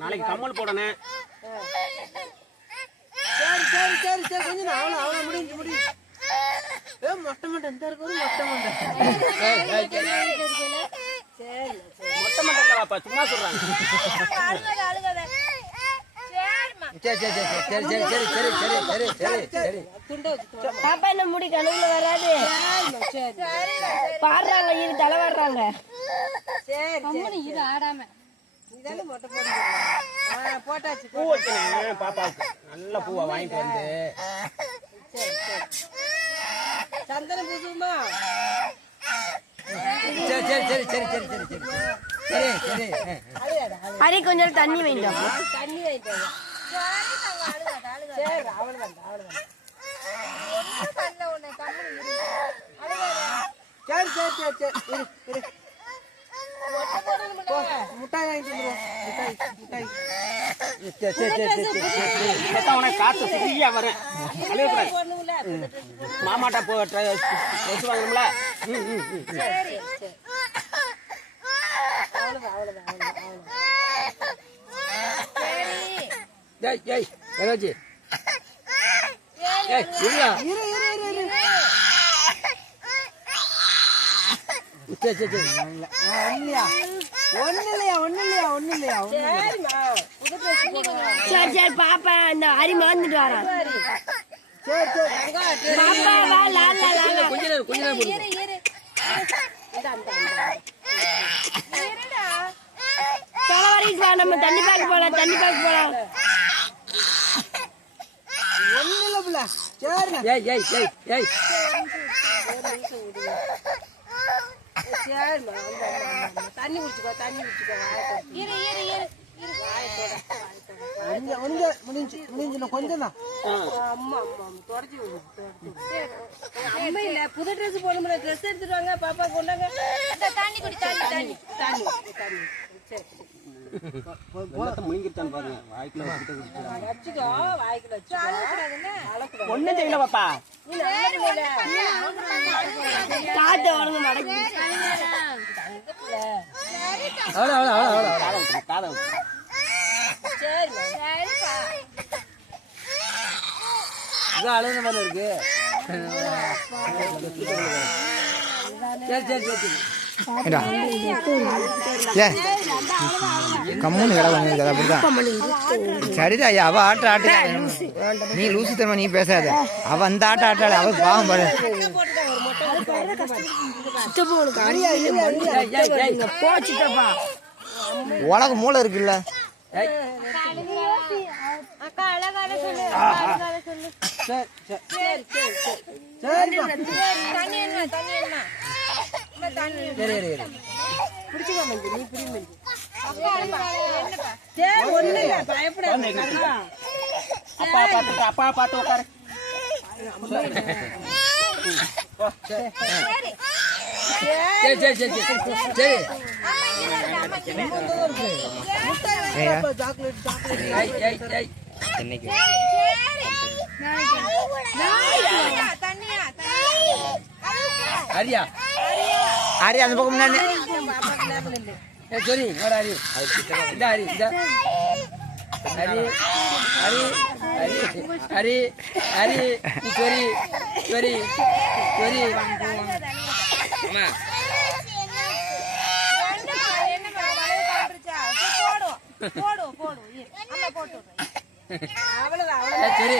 நாளைக்கு கம்மல் போடணும். சரி சரி சரி சரி கொஞ்சம் அவ்வளோ முடிஞ்சு மொட்டை மண்டை இந்த இருக்கு மொட்டை மண்டை மொட்டை மண்டை வாப்பா சும்மா சொல்றாங்க. பாப்பா என்ன முடி கனவுல வராது பாடுறாங்க இது தலை வர்றாங்க. இது ஆடாம போட்டாச்சு. பூ வைக்கணும் பாப்பாவுக்கு. நல்ல பூவா வாங்கிட்டு வந்து சந்தன பூசுமா. அரை கொஞ்சம் தண்ணி வேண்டாம். தண்ணி வைட்டோம். சரி அவ்வளோதான் சரி சரி சரி சரி முட்டாய் வாங்கிட்டு உனக்கு காசு ஃப்ரீயா வரும். மாமாட்டா போ ட்ரெஸ் வாங்கணும்ல. சரி சரி பாப்பா இந்த அரி மறந்துட்டு வரேன். பாப்பா வா லாலா லாலா கொஞ்ச நேரம் தலை வரைக்கும் வா நம்ம தண்ணி பாக்க போலாம். தண்ணி குடிச்சுக்கோ முடிஞ்சு கொஞ்சம் தான். அம்மா தொடச்சி அம்மா இல்ல புது ட்ரெஸ் போடணும். ட்ரெஸ் எடுத்துட்டு வாங்க பாப்பா கொண்டாங்க. தண்ணி குடி தண்ணி முழுங்கிட்டான்னு பாருங்க. வாய்க்குள்ள வச்சுக்கோ வாய்க்குள்ள ஒண்ணும் செய்யல பாப்பா. காத்து உடனே நடக்கு. காதை அழுகுன மாதிரி இருக்கு. கம்முன்னு கடை பண்ணிருக்காது அப்படிதான். சரிதான் ஐயா, அவ ஆட்ட ஆட்ட நீ லூசு தரமா நீ பேசாத. அவ அந்த ஆட்ட ஆட்டாள அவ பாவம் பாரு. உலக மூளை இருக்குல்ல. அப்பா பார்த்து உட்காரு. அரியா அரி அந்த பக்கம் முன்னாடி சரி ஹரி ஹரி ஹரி ஹரி ஹரி சரி சரி சரி அம்மா சரி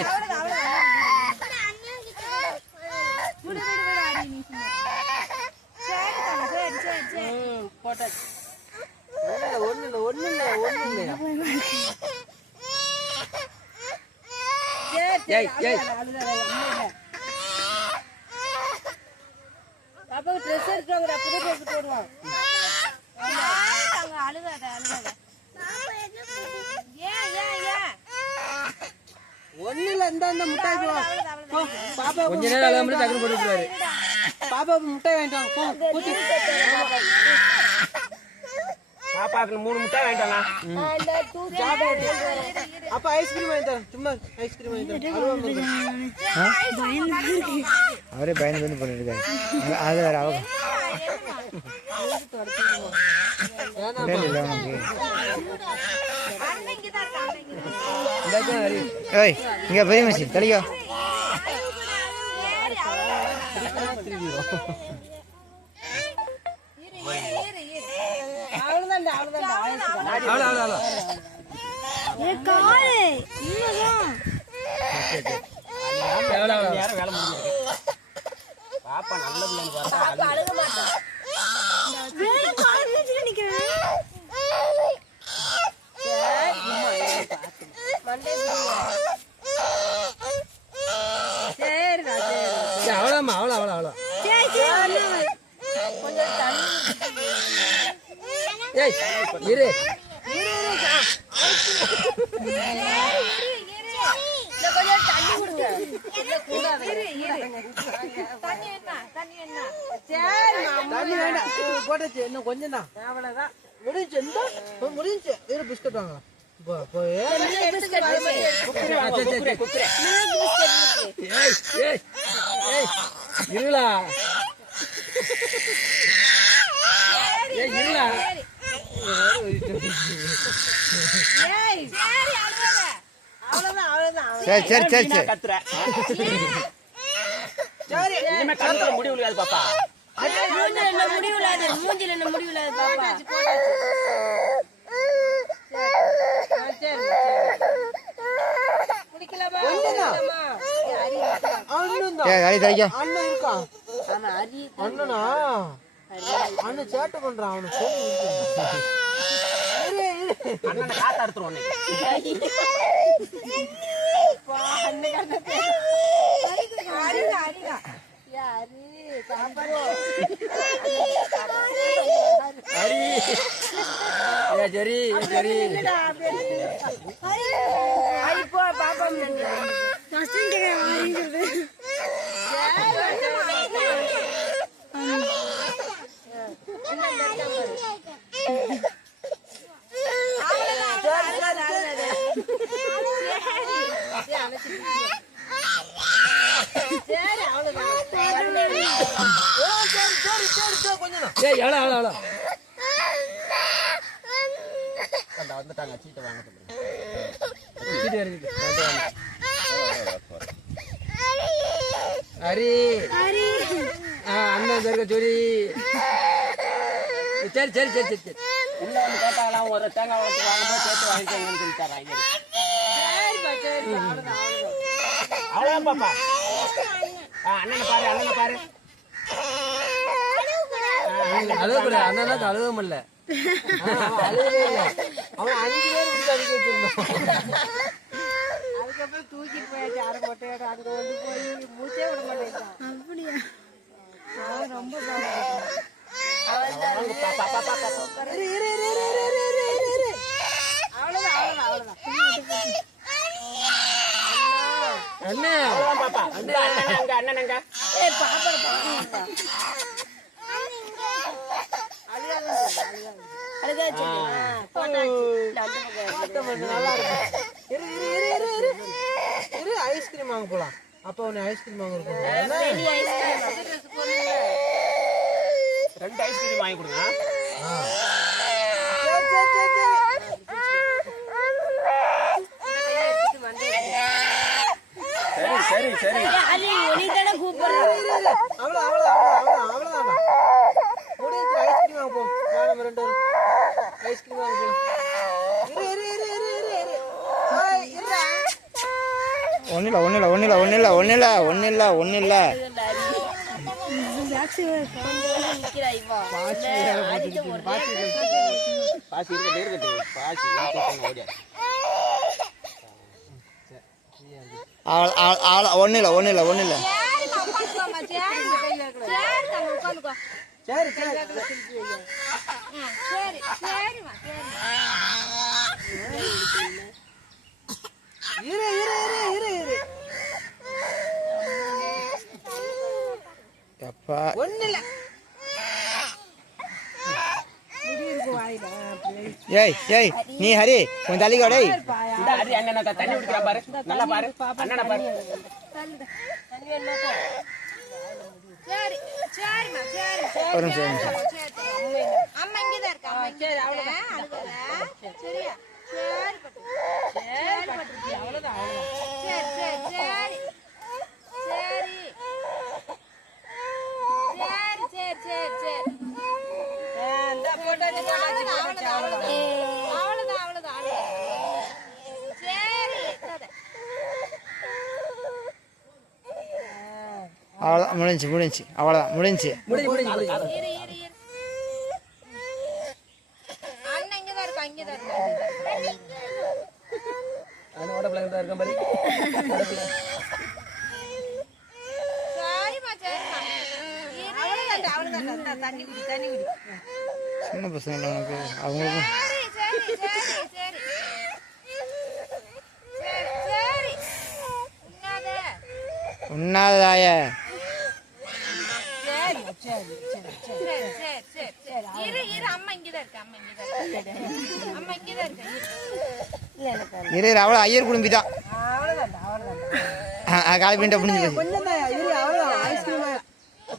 பாப்பாவுக்கு ட்ரெஸ் எடுக்கிறவங்க புது ட்ரெஸ் போடுவான். ஒண்ணு இல்ல இந்த முட்டாய் பாப்பா கொஞ்ச நேரம் அழகாம டக்குனு போட்டு விட்டுருவாரு. பாப்பாவுக்கு முட்டாய் வாங்கிட்டு வாங்க. பாப்பாக்கு 3 முட்டை வாங்கிட்டாங்க. அப்ப ஐஸ்கிரீம் வாங்கி தரேன். சும்மா ஐஸ்கிரீம் வாங்கி தரேன். அவரே பயந்து பண்ணிருக்காரு. அது வேற அவங்க ஏய் இங்கே பெரிய மச்சி தெளிக்கோ. பாப்பா நல்ல பிள்ளைன்னு பார்த்தா அவ்வளோமா அவ்வளோ ஏய் இரு தண்ணி வேண்டாம் போட்டாச்சு இன்னும் கொஞ்சம் தான் அவ்வளவுதான் முடிஞ்சு முடிஞ்சு இரு பிஸ்கட் வாங்கலாம் இருளா இருளா சரி சரி சரி சரி கத்துற இனிமே கத்துற முடிவு பாப்பா மூஞ்சில என்ன முடிவுல பாப்பா ஹரி தெளிக்கோ. அண்ணன் இருக்கான் அண்ணனா அண்ணன் சேட்டை பண்றான் அவனுக்கு அண்ணனை காத்த எடுத்துருவோம் சரி சரி எவ்வளோ எவ்வளோ எவ்வளோ வந்துட்டாங்க சீட்டை வாங்க சீட்டு வருது ஹரி அண்ணன் இருக்க சொல்லி சரி சரி சரி சரி சரி உள்ள வந்து கேட்டாங்களாம் ஒரு தேங்காய் வளர்த்து வாங்கும்போது சேர்த்து வாங்கிக்கோங்கன்னு சொல்லிட்டாங்க அவ்வளோதான் பாப்பா அண்ணனை பாரு அழுவக்கூடாது அண்ணன் அழுவ முடியல அழுவவே இல்லை அவன் 5 பேர் முடிச்சு அழுக வச்சிருந்தான் அதுக்கப்புறம் தூக்கிட்டு போயாச்சு அரை போட்டு அங்க கொண்டு போய் மூச்சே விட மாட்டேங்கிறான் அப்படியா அவன் ரொம்ப ஐஸ்கிரீம் வாங்க போலாம் அப்ப உன்னை ஐஸ்கிரீம் வாங்க 2 ஐஸ்கிரீம் வாங்கி கொடுங்க சரி சரி சரி அவ்வளவுதான் முடிஞ்சு ஐஸ்கிரீம் வாங்க போ நம்ம 2 ஐஸ்கிரீம் வாங்க போ ஒன்னில்ல ஒன்னில்ல சரி ஏய் நீ ஹரி கொஞ்சம் தள்ளி கடை ஹரி அண்ணனை தண்ணி குடிக்கிறா பாரு நல்லா பாரு அண்ணனை பாரு ஒரு நிமிஷம் அம்மா இங்கதான் இருக்கா சரி அவ்வளவுதான் சரியா சரி அவ்வளோதான் முடிஞ்சு அவ்வளோதான் முடிஞ்சு. இரு அண்ணன் இங்கதான் இருக்கா இங்கதான் இருக்கா ஓட பிள்ளைங்க தான் இருக்க மாதிரி சரிம்மா சரிம்மா அவ்வளவுதான் தண்ணி குடி சின்ன பசங்க உனக்கு அவங்களுக்கும் சரி சரி சரி சரி உண்ணாதாய இரு அம்மா இங்கதான் இருக்கு அம்மா இங்கதான் இருக்கு இரு அவ்வளோ ஐயர் குடும்பி தான் காலி பண்ணிட்டு முடிஞ்சு போச்சு. கொஞ்சம் தான் இரு அவ்வளவுதான் ஐஸ்கிரீம்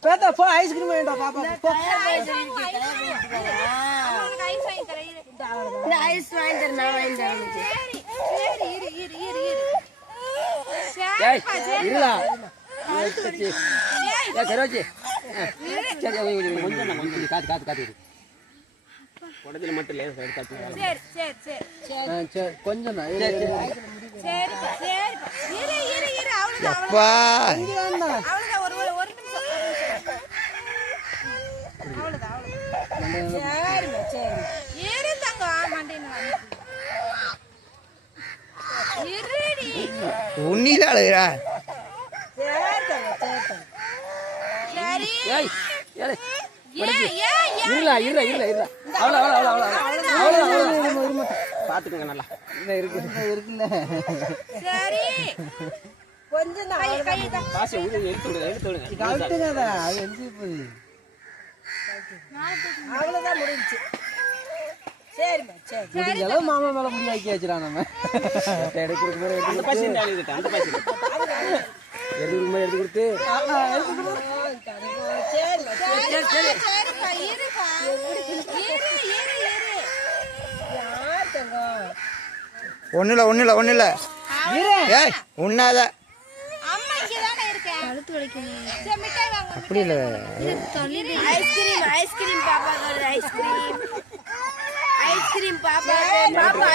பேத்தா போ ஐஸ்கிரீம் வேண்டா பாப்பா போ ஐஸ் வாங்கி தரேன் இந்த ஐஸ் வாங்கி தரேன் நான் வாங்கி தரேன் சரி சரி இரு ஏய் இருடா ஏய் கரோச்சி சரி கொஞ்சம் காத்து உடத்துல மட்டும் இல்ல சரி சரி சரி சரி கொஞ்சம் தான் சரி சரி அவ்வளவுதான் அப்பா அவ்வளவுதான் ஒரு நிமிஷம் அவ்வளவுதான் சரிம்மா சரி இரு தங்கம் மண்டையில இருடி உன்னில அழுகிறா. சரி ஏய் ஏய் இருடா இருடா அவ்வளோ பாத்துக்கோங்க நல்லா இருக்குல்ல சரி கொஞ்சம் தான் கை தான் காசை எடுத்து விடுங்க கவுட்டுங்க அது எஞ்சி போய் அவ்வளவுதான் முடிஞ்சு சரிம்மா சரி முடிஞ்ச அளவு மாமா மேல முடி வைக்க வச்சிடான் நம்ம அந்த பசி அந்த பசி எடுத்து கொடுத்து சரிப்பா இருப்பா இரு யார் தங்கம் ஒன்றும் இல்லை ஏய் உண்ணாத அம்மா இங்கதானே இருக்கேன் கழுத்து வலிக்குது சரி மிட்டாய் வாங்க அப்படி இல்லை ஐஸ்கிரீம் பாப்பா ஐஸ்கிரீம் பாப்பா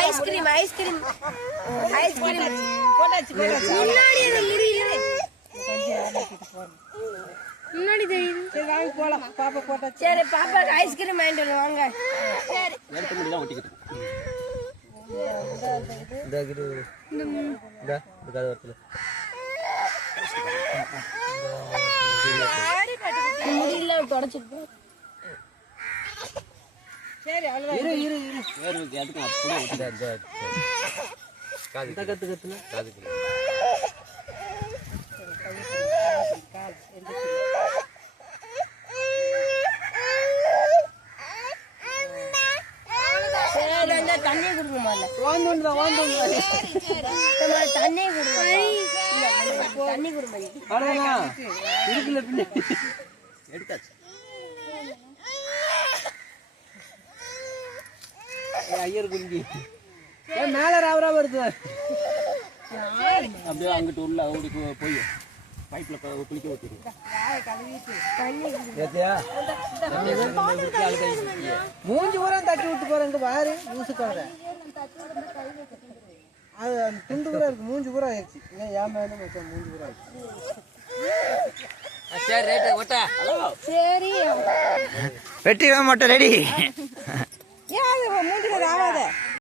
ஐஸ்கிரீம் போட்டாச்சு முன்னாடி இரு முன்னாடி தெரியுது சரி வாங்கி போலாம் பாப்பா போட்டாச்சு சரி பாப்பாக்கு ஐஸ்கிரீம் வாங்கிட்டு வாங்க சரி எடுத்து முடியலாம் ஒட்டிக்கிட்டு சரி பாட்டு முடியல தொடச்சிட்டு சரி அவ்வளவுதான் இரு வேறு அதுக்கும் அப்படியே கத்துனா தண்ணி கொடுக்க மாதிரி தண்ணி கொடுக்க தண்ணி கொடுக்க அவ்வளவுதான் இருக்குல்ல பின்ன எடுத்தாச்சு ஐயர் குஞ்சு ஏன் மேல ராவரா வருது அப்படியே அங்கிட்டு உள்ள ஓடி போய் பைப்ல குளிக்க ஊத்திடுங்க மூஞ்சி பூரா தட்டி விட்டு போறேன் பாரு ஊசுக்கார அது அந்த துண்டு பூரா இருக்கு மூஞ்சி பூரா ஆயிடுச்சு ஏன் மேல மூஞ்சி பூரா ஆயிடுச்சு சரி ரைட் ஓட்டா சரி வெட்டி மட்டும் ரெடி ஏன் மூஞ்சில ராவாத